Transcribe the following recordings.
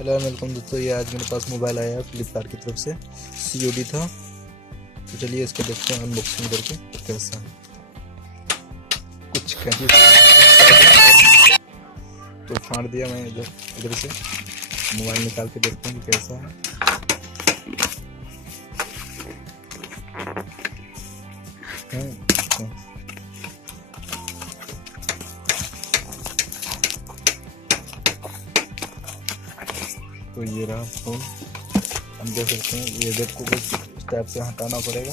Hello welcome दोस्तों, ये आज मेरे पास मोबाइल आया है फ्लिपकार्ट की तरफ से। COD था, तो चलिए इसको देखते हैं अनबॉक्सिंग करके कैसा है। कुछ कैंची तो फाड़ दिया मैं इधर से। मोबाइल निकाल के देखते हैं कि कैसा है। तो ये रहा फोन, हम देख सकते हैं। ये रेप को कुछ स्टेप से हटाना पड़ेगा।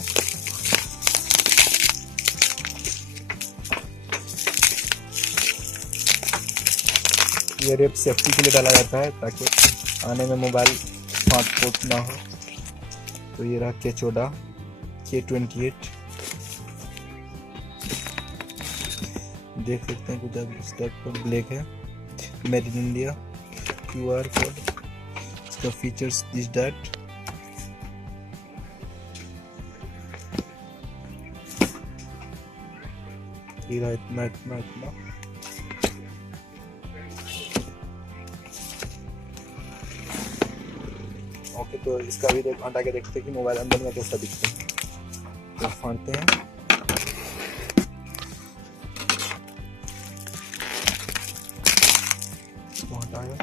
ये रेप सेफ्टी के लिए डाला जाता है ताकि आने में मोबाइल फाट ना हो। तो ये रहा Kechaouda K28, देख सकते हैं कुछ स्टेप पर ब्लैक है, made in India, QR code, इसका फीचर्स दिस डैट। इतना ओके। तो इसका भी हटा के देखते हैं कि मोबाइल अंदर में कैसा दिखता है। तो फाड़ते हैं। हटाया,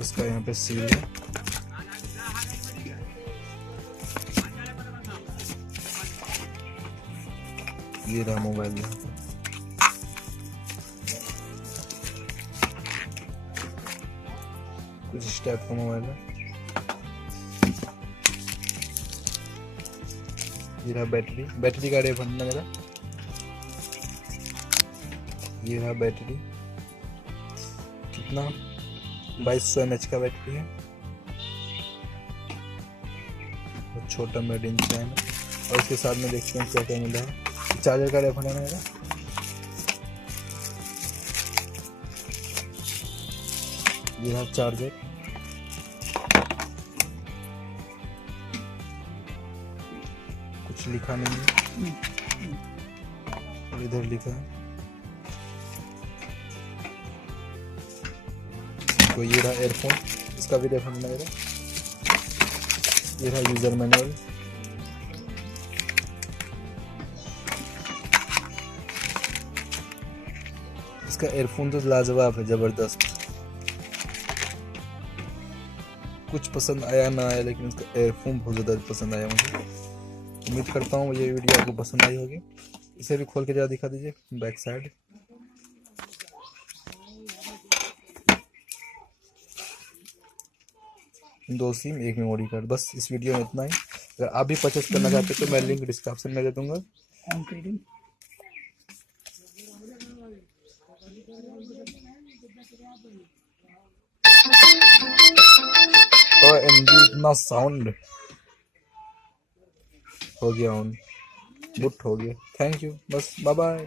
इसका यहाँ पे सील है। ये रहा मोबाइल यहाँ पे। कुछ इस टाइप का मोबाइल है। ये रहा बैटरी का रेट बनना मेरा। ये रहा बैटरी, कितना 2200 mAh का बैटरी है। और छोटा मेड इन चाइना। और इसके साथ में देखते हैं क्या क्या मिला है। चार्जर का रेफर है मेरा। ये रहा चार्जर, कुछ लिखा नहीं है, और इधर लिखा है। तो ये रहा एयरफोन, इसका भी रेफर है मेरा। ये रहा यूजर मैनुअल। इसका एयरफोन तो लाजवाब है, जबरदस्त। कुछ पसंद आया ना आया, लेकिन इसका एयरफोन बहुत ज़्यादा पसंद आया मुझे। उम्मीद करता हूँ ये वीडियो आपको पसंद आई होगी। इसे भी खोल के जरा दिखा दीजिए बैक साइड। दो सिम, एक मेमोरी कार्ड। बस इस वीडियो में इतना ही। अगर आप भी परचेस करना चाहते हैं तो मैं लिंक डिस्क्रिप्शन में दे दूंगा। OMG, इतना साउंड हो गया ऑन, बुट हो गया। थैंक यू, बस बाय बाय।